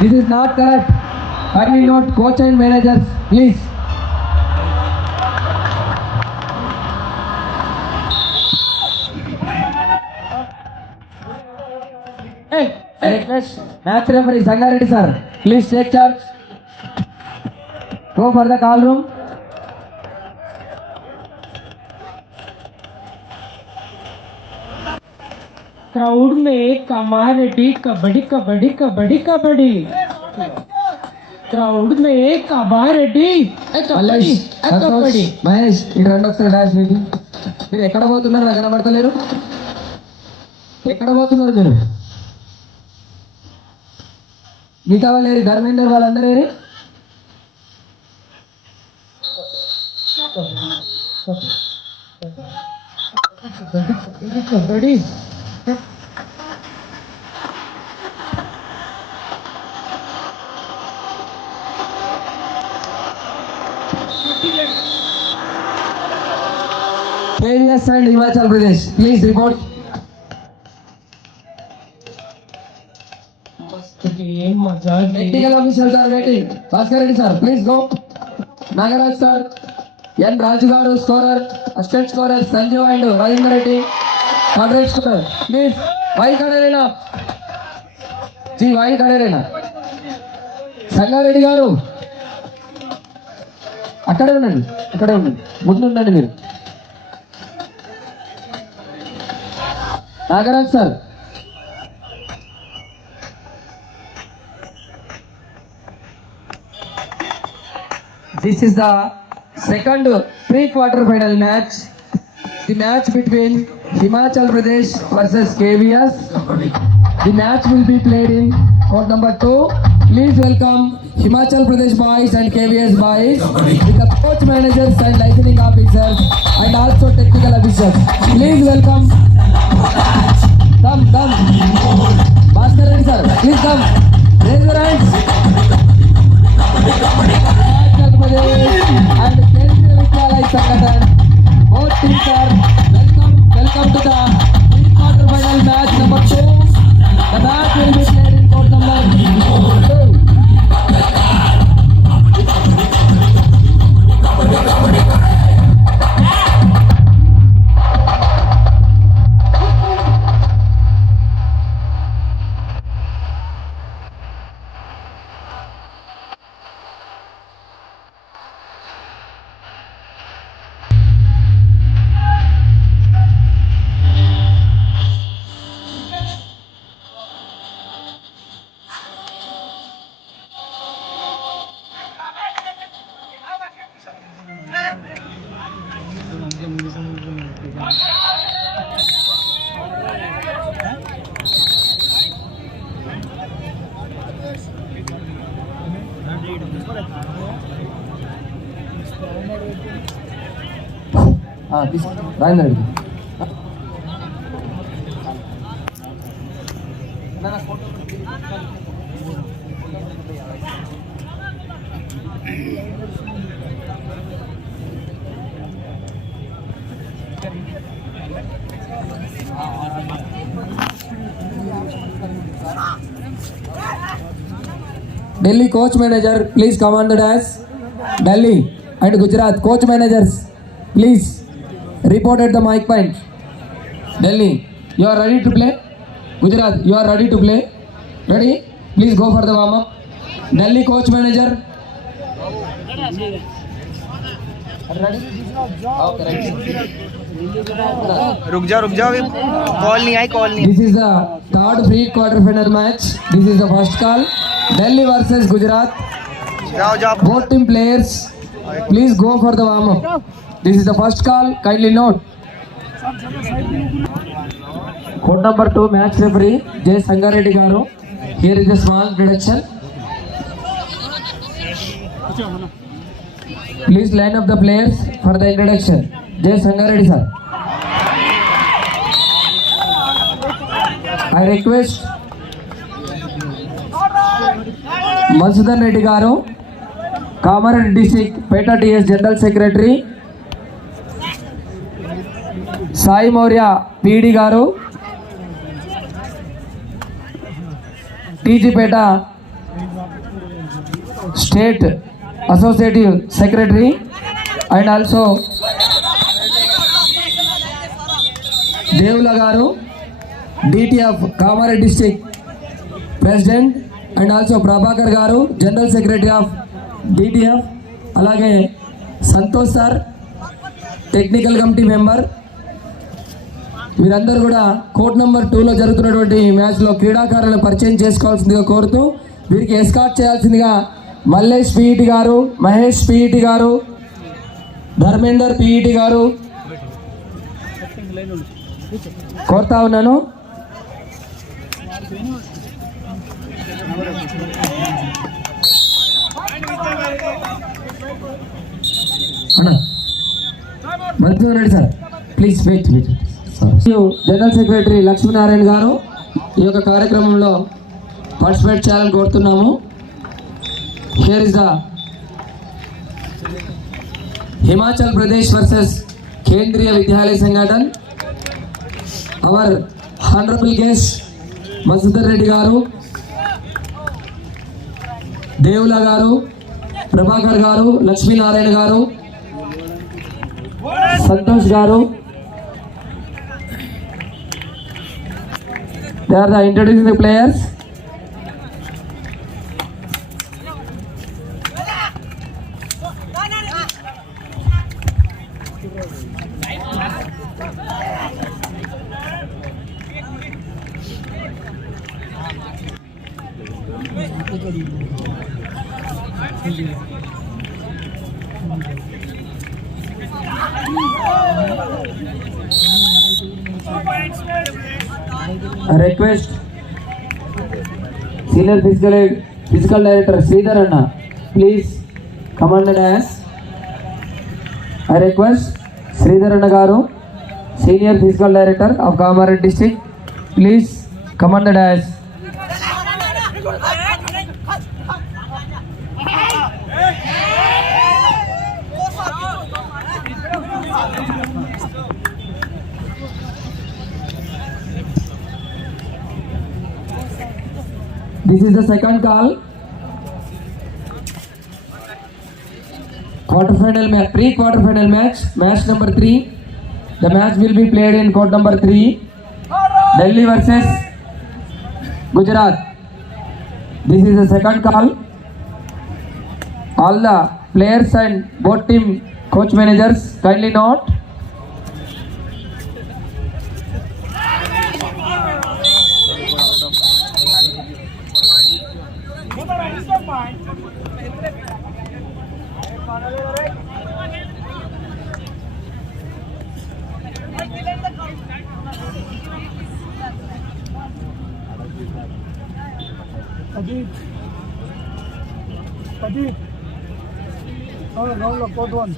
This is not correct. Kindly note, coach and managers, please. Match referee Sangareddy sir, please take charge. Go for the call room. Crowd में कामारेड्डी कबड्डी कबड्डी कबड्डी कबड्डी क्राउड में कामारेड्डी कबड्डी कबड्डी మహేష్ ఇటు రండి ఒకసారి డాష్ మీకు. మీరు ఎక్కడ పోతున్నారు? నాకు కనబడతలేరు. ఎక్కడ పోతున్నారు మీరు? మిగతా వాళ్ళు ఏరి, ధర్మేందర్ వాళ్ళందరూ ఏరి. Kabaddi KVS and Himachal Pradesh, please report. Technical officials are waiting. Bhaskar Reddy sir, please go. Nagaraj sir, N. Raju garu scorer, assistant scorer Sanju and Rajendra Reddy, moderate scorer. Please, why Kadarena? Ji, why Kadarena? Sangareddy garu. అక్కడే ఉండండి, అక్కడే ఉండండి, ముందు ఉండండి మీరు. Nagaraj sir, this is the second pre-quarter final match. The match between Himachal Pradesh versus KVS. The match will be played in court number 2. Please welcome Himachal Pradesh boys and KVS boys with the coach, managers and licensing officers and also technical officers. Please welcome. Come. Bhaskar Reddy sir, please come. Raise your hands. Himachal Pradesh and Kendriya Vidyalaya Sangathan. Both teams are welcome to the pre-quarter final match number 2. The match will be played in court number 2. Rajendra Reddy. Delhi coach manager, please come on the dash. Delhi and Gujarat coach managers, please report at the mic point. Delhi, you are ready to play? Gujarat, you are ready to play? Ready? Please go for the warm up. Delhi coach manager. Ready? Okay, right. रुक जाओ अभी कॉल नहीं आई This is the third pre-quarter final match. This is the first call. Delhi versus Gujarat. जाओ Both team players, please go for the warm up. This is the first call. Kindly note. Court number 2 match referee J. Sangareddy garu. Here is a small introduction. Please line up the players for the introduction. J. Sangareddy sir. I request Madhusudan Reddy garu, Kamareddy District Peta TS General Secretary, Sai Maurya PD garu, TG Peta State Associative Secretary, and also Devula Garu, DTF Kamareddy District President, and also Prabhakar Garu, General Secretary of DTF, అలాగే Santosh sir technical committee member. వీరందరూ కూడా court number 2లో జరుగుతున్నటువంటి మ్యాచ్లో క్రీడాకారులను పరిచయం చేసుకోవాల్సిందిగా కోరుతూ వీరికి ఎస్కార్ట్ చేయాల్సిందిగా మల్లేష్ పిఈటి గారు, మహేష్ పిఈటి గారు, ధర్మేందర్ పిఈటి గారు కోరుతా ఉన్నాను. మంత్రి sir please wait. General secretary Lakshminarayana గారు ఈ యొక్క కార్యక్రమంలో పార్టిసిపేట్ చేయాలని కోరుతున్నాము. Here is the Himachal Pradesh versus Kendriya Vidyalaya Sangathan. Our honourable guest Madhusudan Reddy గారు, దేవుల గారు, ప్రభాకర్ గారు, లక్ష్మీనారాయణ గారు, సంతోష్ గారు. They are the introducing the players. I request Senior Physical Director Sridhar Anna, please come on the dais. I request Sridhar Anna Garu, Senior Physical Director of Kamareddy District, please come on the dais. This is the second call. Quarter-final match, pre-quarter-final match, match number 3. The match will be played in court number 3. Delhi versus Gujarat. This is the second call. All the players and both team coach managers kindly note. Ajit. No, code 1.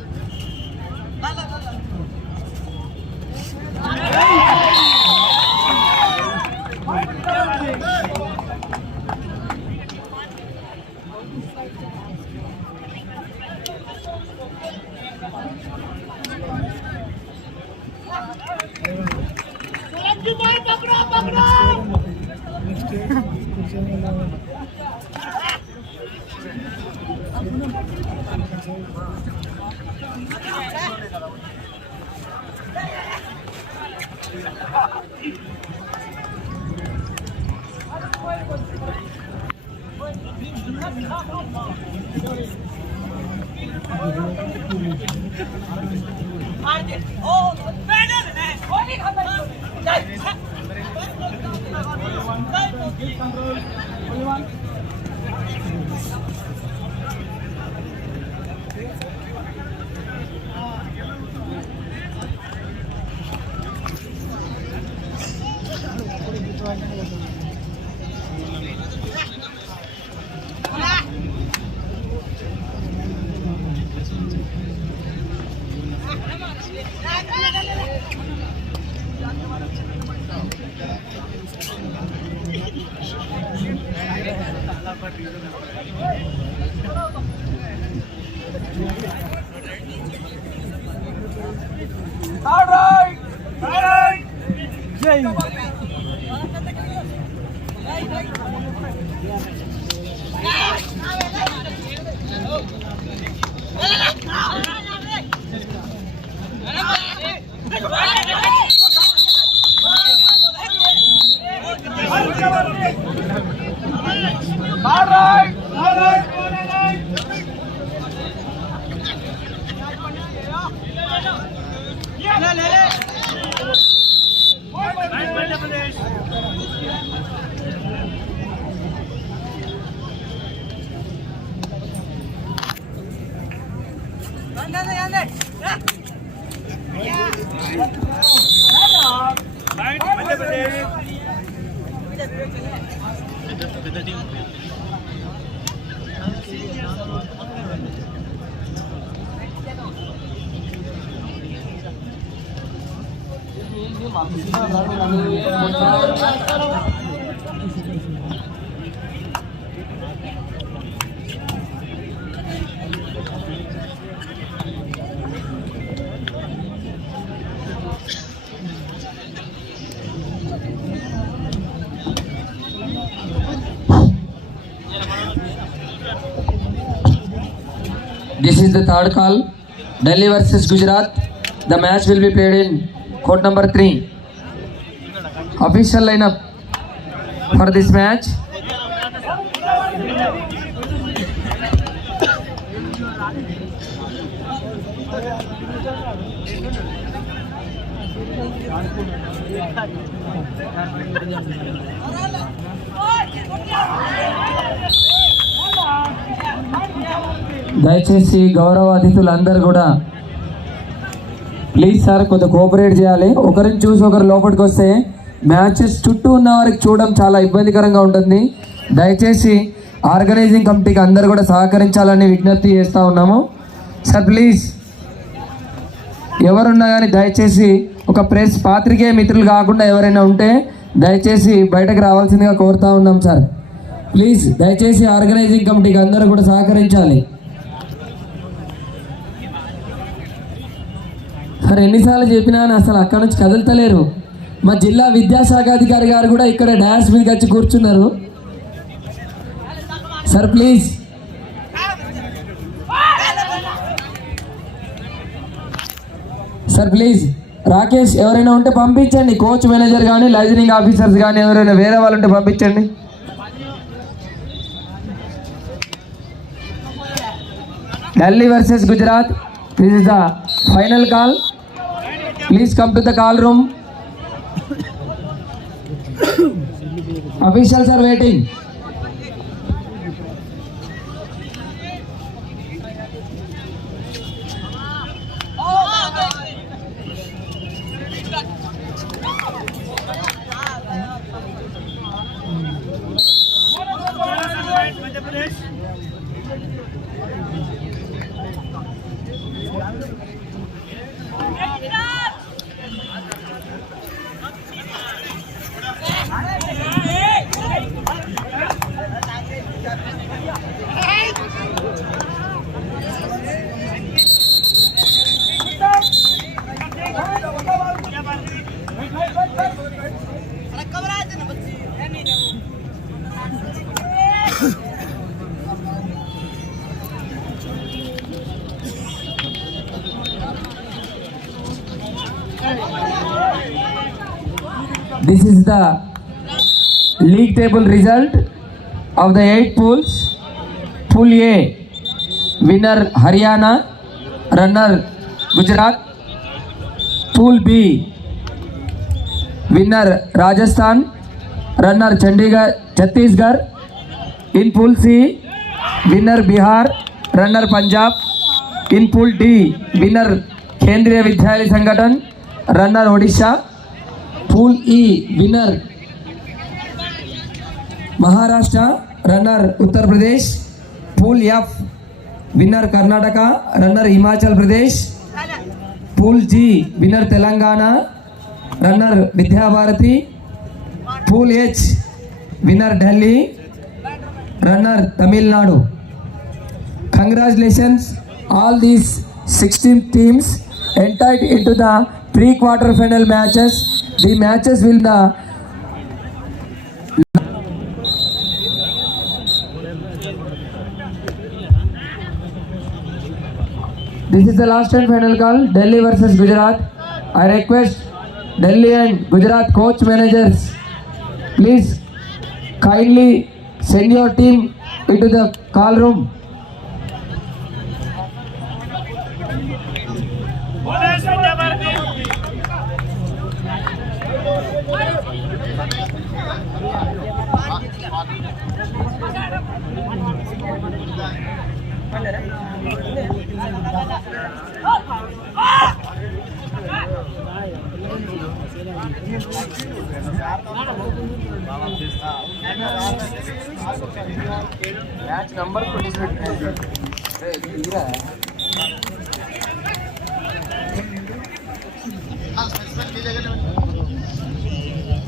All right. Jai. All right. This is the third call. Delhi versus Gujarat. The match will be played in court number 3. Official lineup for this match. దయచేసి గౌరవ అతిథులందరూ కూడా please sir కొంత కోఆపరేట్ చేయాలి. ఒకరిని చూసి ఒకరు లోపలికి వస్తే మ్యాచెస్ చుట్టూ ఉన్న వారికి చూడడం చాలా ఇబ్బందికరంగా ఉంటుంది. దయచేసి ఆర్గనైజింగ్ కమిటీకి అందరూ కూడా సహకరించాలని విజ్ఞప్తి చేస్తూ ఉన్నాము. సార్ ప్లీజ్ ఎవరున్నా కానీ దయచేసి ఒక ప్రెస్ పాత్రికేయ మిత్రులు కాకుండా ఎవరైనా ఉంటే దయచేసి బయటకు రావాల్సిందిగా కోరుతా ఉన్నాం సార్. ప్లీజ్ దయచేసి ఆర్గనైజింగ్ కమిటీకి అందరూ కూడా సహకరించాలి. సార్ ఎన్నిసార్లు చెప్పినా అసలు అక్కడ నుంచి కదులుతలేరు. మా జిల్లా విద్యాశాఖ అధికారి గారు కూడా ఇక్కడ డాన్స్ మీదకి వచ్చి కూర్చున్నారు. Sir please sir please Rakesh ఎవరైనా ఉంటే పంపించండి. కోచ్ మేనేజర్ కానీ లైజనింగ్ ఆఫీసర్స్ కానీ ఎవరైనా వేరే వాళ్ళు ఉంటే పంపించండి. ఢిల్లీ వర్సెస్ Gujarat. This is the final call. Please come to the call room. Officials are waiting. This is the league table result of the 8 pools. Pool A, winner Haryana, runner Gujarat. Pool B, winner Rajasthan, runner Chhattisgarh. In Pool C, winner Bihar, runner Punjab. In Pool D, winner Kendriya Vidyalaya Sangathan, runner Odisha. Pool E, winner Maharashtra, runner Uttar Pradesh. Pool F, winner Karnataka, runner Himachal Pradesh. Pool G, winner Telangana, runner Vidya Bharati. Pool H, winner Delhi, runner Tamil Nadu. Congratulations all these 16 teams entered into the pre-quarter final matches. The matches will the This is the last and final call. Delhi versus Gujarat. I request Delhi and Gujarat coach managers, please kindly send your team into the call room.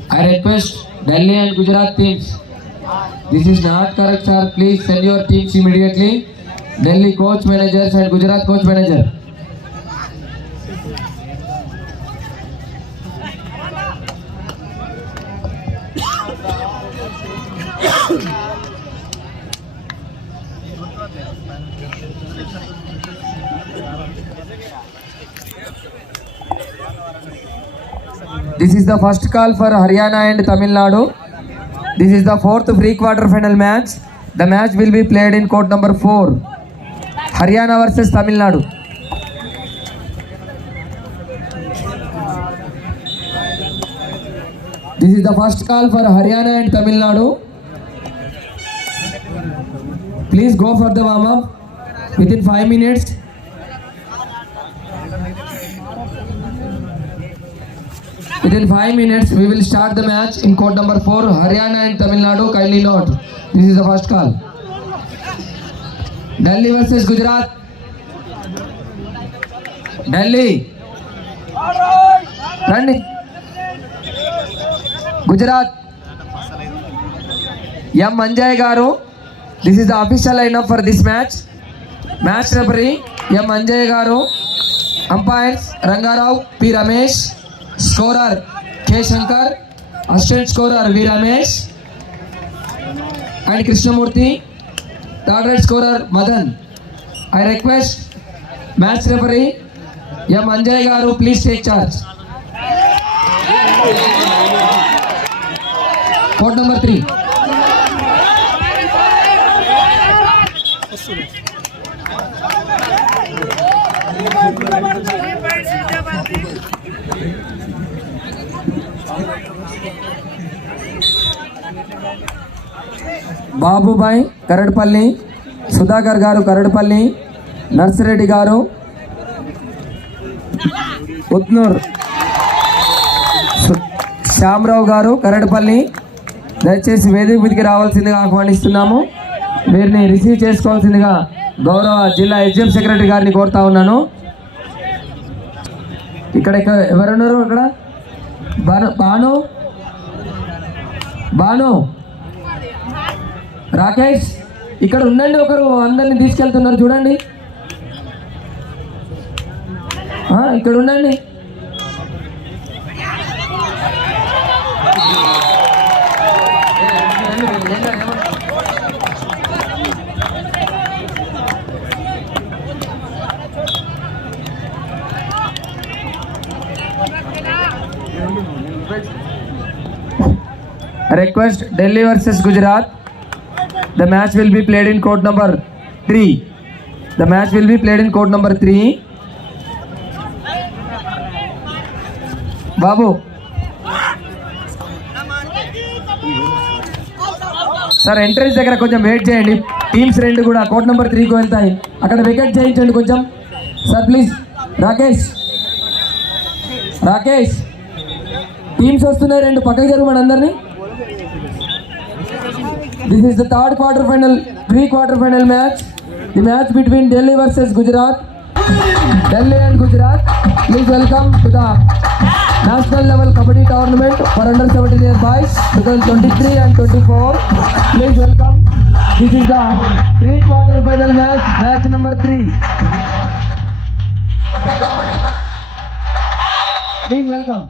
I request Delhi and Gujarat teams. This is not correct, sir. Please send your teams immediately. Delhi coach managers and Gujarat coach manager. This is the first call for Haryana and Tamil Nadu. This is the fourth pre-quarter final match. The match will be played in court number 4. Haryana versus Tamil Nadu. This is the first call for Haryana and Tamil Nadu. Please go for the warm-up within 5 minutes. Within 5 minutes, we will start the match in court number 4, Haryana and Tamil Nadu. Kindly note, this is the first call. Delhi versus Gujarat. Delhi. Run. Gujarat. M. Anjay Garu. This is the official lineup for this match. Match referee M. Anjay Garu. Umpires Rangarao P. Ramesh. Scorer K. Shankar, assistant scorer V. Ramesh and Krishnamurthy, third rate scorer Madan. I request match referee M. Anjay Garu, please take charge. Court number 3. బాబుబాయ్ కరడపల్లి, సుధాకర్ గారు కరడపల్లి, నర్సిరెడ్డి గారు ఉత్నూర్, శ్యామరావు గారు కరడపల్లి, దయచేసి వేదిక మీదకి రావాల్సిందిగా ఆహ్వానిస్తున్నాము. వీరిని రిసీవ్ చేసుకోవాల్సిందిగా గౌరవ జిల్లా హెచ్ఎం సెక్రటరీ గారిని కోరుతా ఉన్నాను. ఇక్కడ ఎవరున్నారు? ఇక్కడ భాను, భాను, రాకేష్ ఇక్కడ ఉండండి. ఒకరు అందరిని తీసుకెళ్తున్నారు చూడండి. ఇక్కడ ఉండండి. Request Delhi versus Gujarat. The match will be played in court number 3. The match will be played in court number 3. Babu. Sir entrance దగ్గర కొంచెం వెయిట్ చేయండి. టీమ్స్ రెండు కూడా కోర్ట్ నెంబర్ 3కి వెళ్తాయి. అక్కడ వికెట్ చేయించండి కొంచెం. Sir please. రాకేష్ టీమ్స్ వస్తున్నాయి రెండు, పక్కకి జరగమని అందరినీ. This is the third pre-quarter final match. The match between Delhi versus Gujarat. Delhi and Gujarat. Please welcome to the national level kabaddi tournament for under 17 years boys 2023 and 24. Please welcome. This is the pre-quarter final match number 3. Please welcome.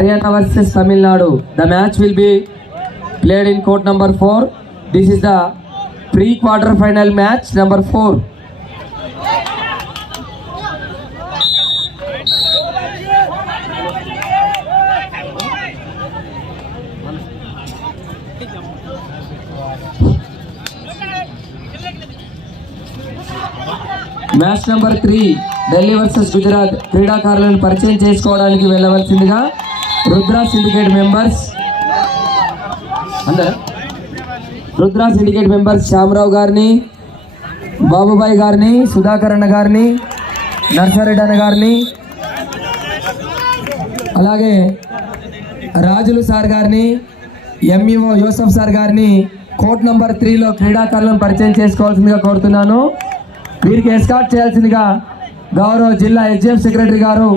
Haryana versus Tamil Nadu. The match will be played in court number 4. This is the pre-quarter final match number 4. Match number 3 Delhi వర్సెస్ గుజరాత్. క్రీడాకారులను పరిచయం చేసుకోవడానికి వెళ్ళవలసిందిగా Rudra syndicate members Shyamrao గారిని, బాబుబాయ్ గారిని, సుధాకర్ అన్న గారిని, నర్సారెడ్డి అన్న గారిని, అలాగే రాజులు సార్ గారిని, ఎంఈఓ యూసఫ్ సార్ గారిని కోర్ట్ నంబర్ 3లో క్రీడాకారులను పరిచయం చేసుకోవాల్సిందిగా కోరుతున్నాను. వీరికి ఎస్కార్ట్ చేయాల్సిందిగా గౌరవ జిల్లా హెచ్ఎఫ్ సెక్రటరీ గారు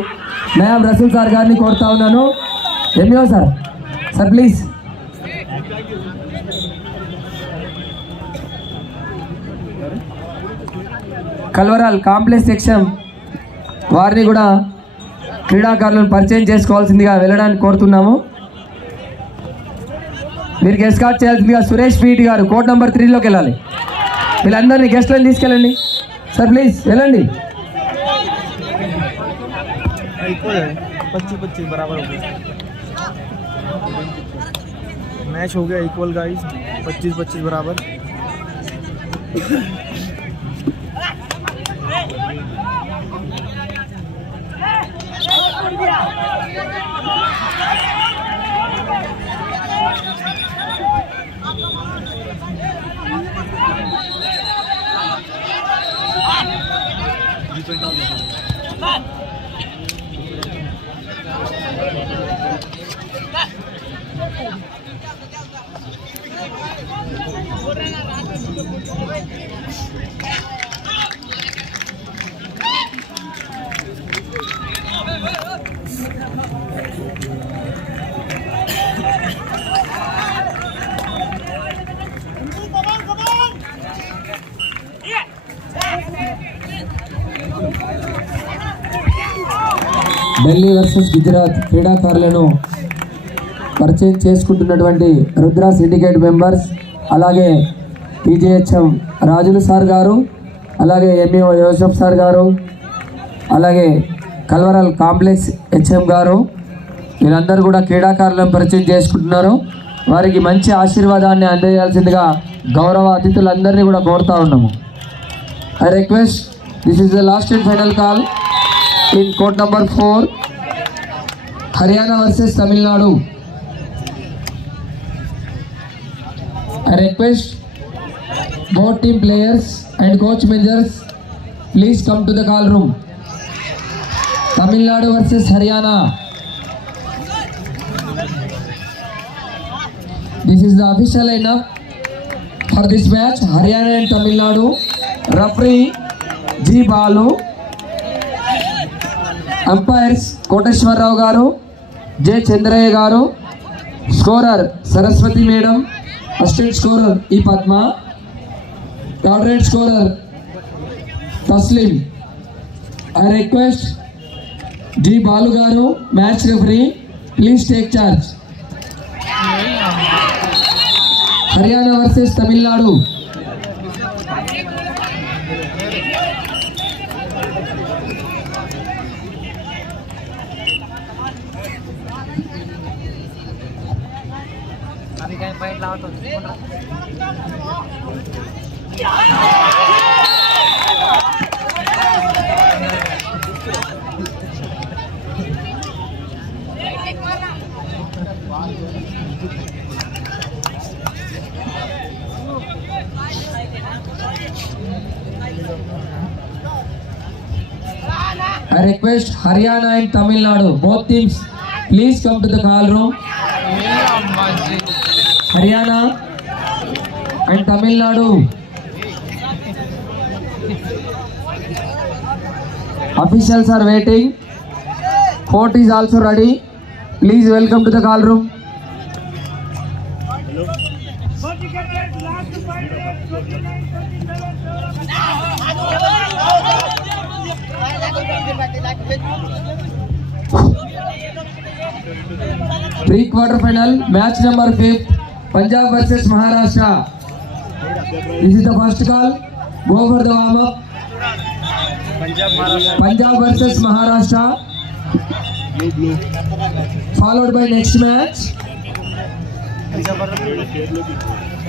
నయాబ్ రసూల్ సార్ గారిని కోరుతా ఉన్నాను. MEO sir, sir please. Kalvaral complex section వారిని కూడా క్రీడాకారులను పరిచయం చేసుకోవాల్సిందిగా వెళ్ళడానికి కోరుతున్నాము. వీరికి ఎస్కార్ట్ చేయాల్సిందిగా సురేష్ పీటి గారు కోర్ట్ నంబర్ 3లోకి వెళ్ళాలి. వీళ్ళందరినీ గెస్ట్లను తీసుకెళ్ళండి సార్, ప్లీజ్ వెళ్ళండి. इक्वल है 25-25 बराबर हो गया. मैच हो गया इक्वल गाइस, 25-25 बराबर. ఢిల్లీ వర్సెస్ గుజరాత్ క్రీడాకారులను పరిచయం చేసుకుంటున్నటువంటి రుద్రా సిండికేట్ మెంబర్స్, అలాగే టీజీహెచ్ఎం రాజులు సార్ గారు, అలాగే ఎంఈఓ యూసఫ్ సార్ గారు, అలాగే కల్వరాల్ కాంప్లెక్స్ హెచ్ఎం గారు, వీళ్ళందరూ కూడా క్రీడాకారులను పరిచయం చేసుకుంటున్నారు. వారికి మంచి ఆశీర్వాదాన్ని అందజేయాల్సిందిగా గౌరవ అతిథులందరినీ కూడా కోరుతా ఉన్నాము. I request, this is the last and final call in court number 4, Haryana versus Tamil Nadu. I request both team players and coach managers, please come to the call room. Tamil Nadu versus Haryana. This is the official lineup for this match, Haryana and Tamil Nadu. Referee G. Balu. Umpires Koteswararao garu, J Chandraiah garu, scorer Saraswathi madam, assistant scorer E Padma, third rate scorer Taslim. I request G Balu garu, match referee, please take charge. Haryana versus Tamil Nadu. I request Haryana and Tamil Nadu, both teams, please come to the call room. Haryana and Tamil Nadu. Officials are waiting. Court is also ready. Please welcome to the call room. Pre-quarter final, match number 5, Punjab versus Maharashtra. This is the first call. Go for the warm-up. Punjab versus Maharashtra. Followed by next match,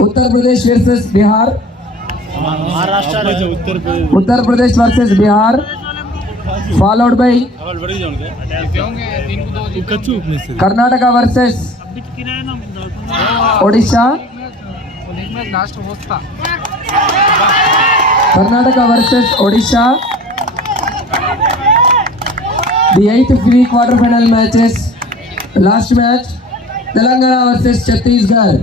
Uttar Pradesh versus Bihar. Uttar Pradesh versus Bihar. Followed by Karnataka versus Odisha. Karnataka versus Odisha. The 8th pre-quarter final matches. Last match, Telangana versus Chhattisgarh.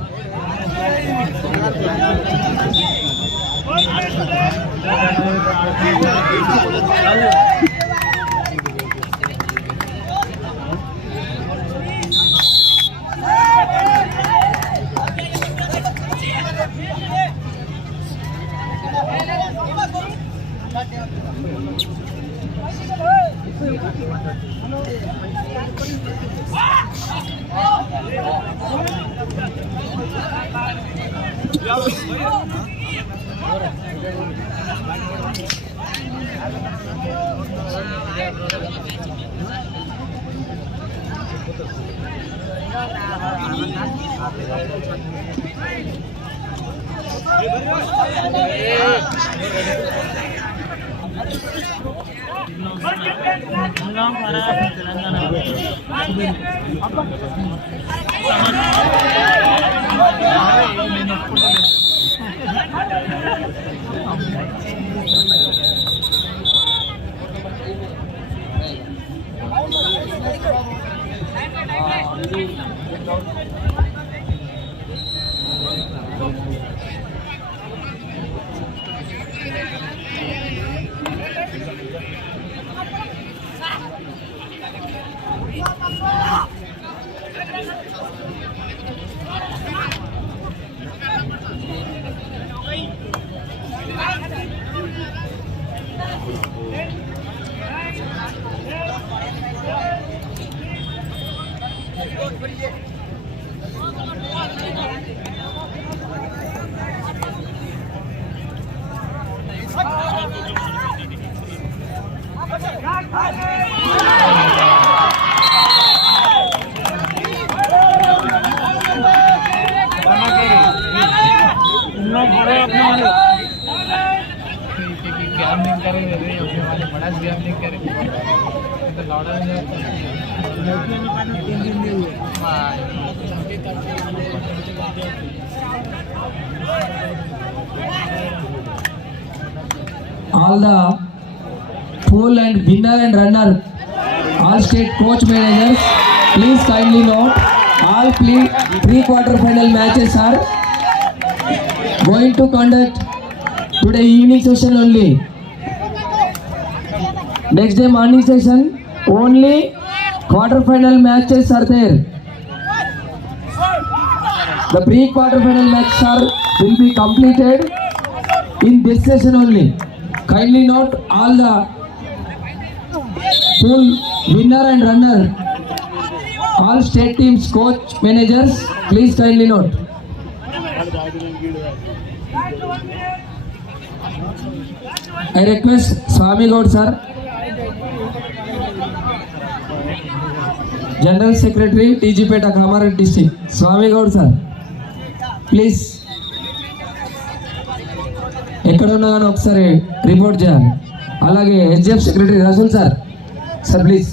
All the pool and winner and runner, all state coach managers, please kindly note, all pre-quarter final matches are going to conduct today evening session only. Next day morning session, only quarter final matches are there. The pre-quarter final matches will be completed in this session only. Kindly note, all the pool winner and runner, all state teams coach managers, please kindly note. I request Swami Gaud sir, General Secretary TGPeta Kamareddy District, Swami Gaud sir, please ఎక్కడ ఉన్నా కానీ ఒకసారి report చేయాలి. అలాగే HF secretary Rasool sir, sir please.